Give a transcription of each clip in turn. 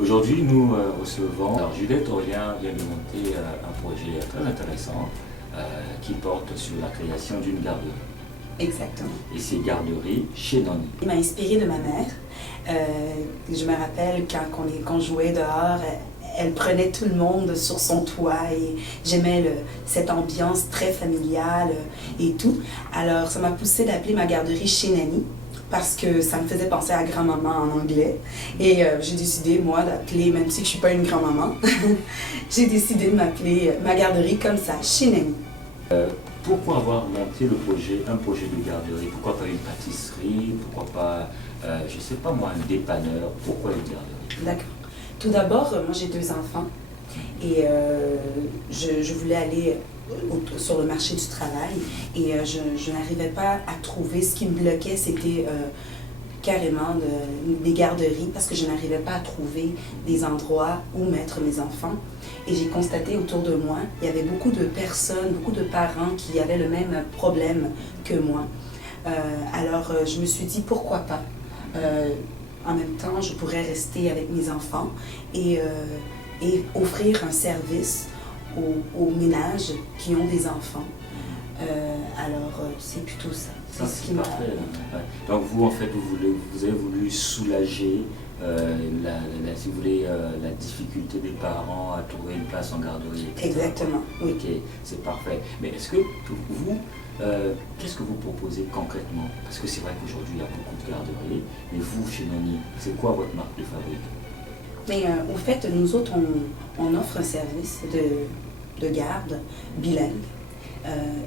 Aujourd'hui, nous recevons alors, Juliette Aurien vient de monter un projet très intéressant qui porte sur la création d'une garderie. Exactement. Et c'est garderie chez Noni. Il m'a inspiré de ma mère. Je me rappelle quand on jouait dehors, elle prenait tout le monde sur son toit et j'aimais cette ambiance très familiale et tout. Alors ça m'a poussée d'appeler ma garderie chez Nani parce que ça me faisait penser à grand-maman en anglais. Et j'ai décidé, moi, d'appeler, même si je ne suis pas une grand-maman, j'ai décidé de m'appeler ma garderie comme ça, chez Nani. Pourquoi avoir monté un projet de garderie? Pourquoi pas une pâtisserie? Pourquoi pas, je ne sais pas moi, un dépanneur? Pourquoi une garderie? D'accord. Tout d'abord, moi j'ai 2 enfants et je voulais aller sur le marché du travail et je n'arrivais pas à trouver. Ce qui me bloquait, c'était carrément des garderies parce que je n'arrivais pas à trouver des endroits où mettre mes enfants. Et j'ai constaté autour de moi, il y avait beaucoup de personnes, beaucoup de parents qui avaient le même problème que moi. Alors je me suis dit pourquoi pas. En même temps, je pourrais rester avec mes enfants et offrir un service aux ménages qui ont des enfants. C'est plutôt ça. Ça, c'est parfait. Ouais. Donc vous, en fait, vous avez voulu soulager si vous voulez, la difficulté des parents à trouver une place en garderie. Etc. Exactement, oui. Ok, c'est parfait. Mais est-ce que vous, qu'est-ce que vous proposez concrètement? Parce que c'est vrai qu'aujourd'hui, il y a beaucoup de garderies, mais vous, chez Noni, c'est quoi votre marque de fabrique? Mais au fait, nous autres, on offre un service de garde bilingue,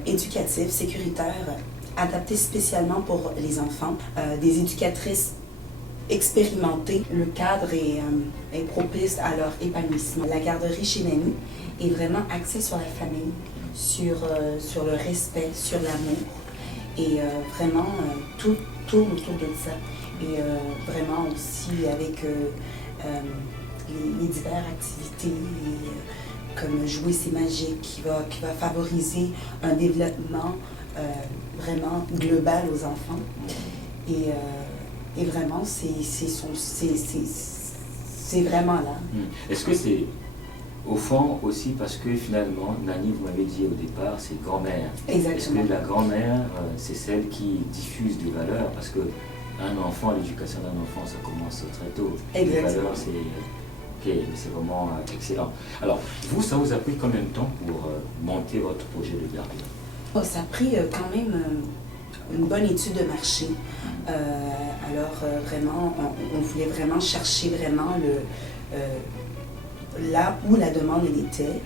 éducatif, sécuritaire, adapté spécialement pour les enfants, des éducatrices expérimentées. Le cadre est propice à leur épanouissement. La garderie chez Nani est vraiment axée sur la famille, sur le respect, sur l'amour et vraiment tout tourne autour de ça. Et vraiment aussi avec les diverses activités comme Jouer c'est magique qui va favoriser un développement vraiment global aux enfants. Et vraiment, c'est vraiment là. Est-ce que c'est au fond aussi parce que finalement, Nani, vous m'avez dit au départ, c'est grand-mère. Exactement. Est-ce que la grand-mère, c'est celle qui diffuse des valeurs? Parce qu'un enfant, l'éducation d'un enfant, ça commence très tôt. Exactement. Les valeurs, c'est vraiment excellent. Alors, vous, ça vous a pris combien de temps pour monter votre projet de garderie? Oh, ça a pris quand même une bonne étude de marché. Vraiment, on voulait vraiment chercher vraiment là où la demande elle était,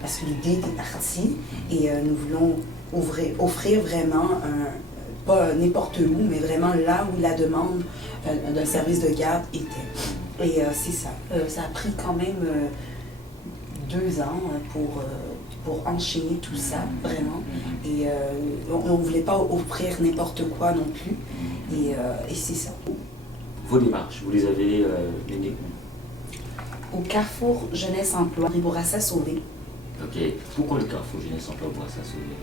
parce que l'idée était partie et nous voulons offrir vraiment pas n'importe où, mais vraiment là où la demande d'un service de garde était. Et c'est ça. Ça a pris quand même 2 ans pour enchaîner tout ça, vraiment. Et on ne voulait pas offrir n'importe quoi non plus. Et c'est ça. Vos démarches, vous les avez menées où? Au Carrefour Jeunesse Emploi, Bourassa Sauvé. Ok. Pourquoi le Carrefour Jeunesse Emploi Bourassa Sauvé?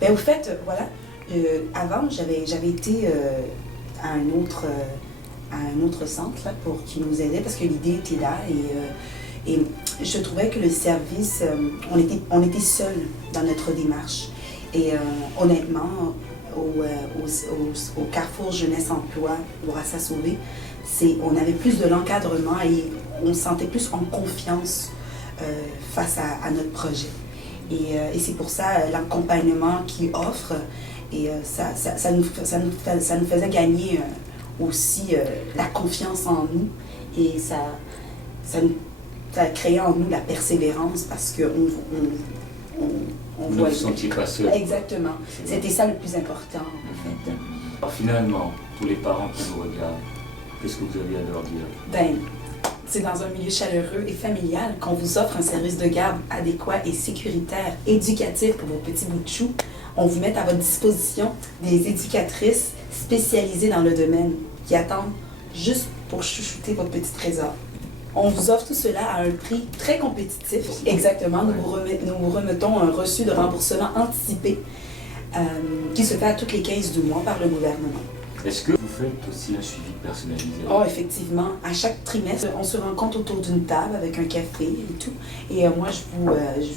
Ben, au fait, voilà, avant, j'avais été à un autre centre là, qui nous aidait parce que l'idée était là. Et je trouvais que le service, on était seuls dans notre démarche. Et honnêtement, au Carrefour Jeunesse Emploi, Bourassa Sauvé, on avait plus de l'encadrement et on se sentait plus en confiance face à notre projet. Et c'est pour ça l'accompagnement qu'ils offrent, et ça nous faisait gagner aussi la confiance en nous. Et ça a créé en nous la persévérance parce qu'on vous ne vous sentiez pas seul. Exactement. C'était ça le plus important, en fait. Alors finalement, pour les parents qui nous regardent, qu'est-ce que vous avez à leur dire? Ben, c'est dans un milieu chaleureux et familial qu'on vous offre un service de garde adéquat et sécuritaire, éducatif pour vos petits bouts de chou. On vous met à votre disposition des éducatrices spécialisées dans le domaine qui attendent juste pour chouchouter votre petit trésor. On vous offre tout cela à un prix très compétitif. Exactement, nous vous remettons un reçu de remboursement anticipé qui se fait à toutes les 15 du mois par le gouvernement. Est-ce que vous faites aussi un suivi personnalisé? Oh, effectivement. À chaque trimestre, on se rencontre autour d'une table avec un café et tout. Et moi, je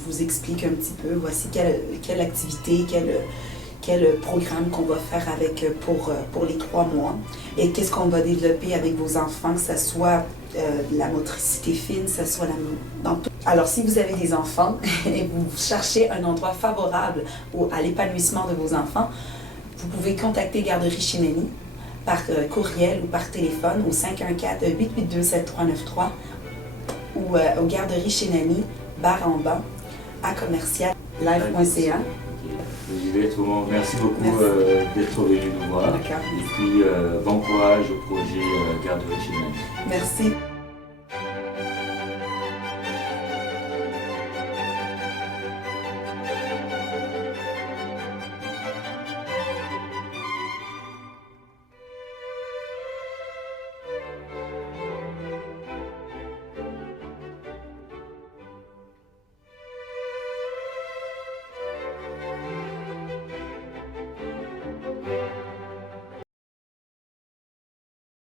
vous explique un petit peu, voici quelle activité, quel programme qu'on va faire pour les 3 mois. Et qu'est-ce qu'on va développer avec vos enfants, que ce soit la motricité fine, que ce soit dans tout. Alors, si vous avez des enfants et vous cherchez un endroit favorable à l'épanouissement de vos enfants, vous pouvez contacter Garderie chez Nanny par courriel ou par téléphone au 514-882-7393 ou aux Garderies chez Nanny, barre en bas, à commercial live.ca. Juliette, merci beaucoup d'être venue nous voir. D'accord. Et puis, bon courage au projet Garderie chez Nanny. Merci.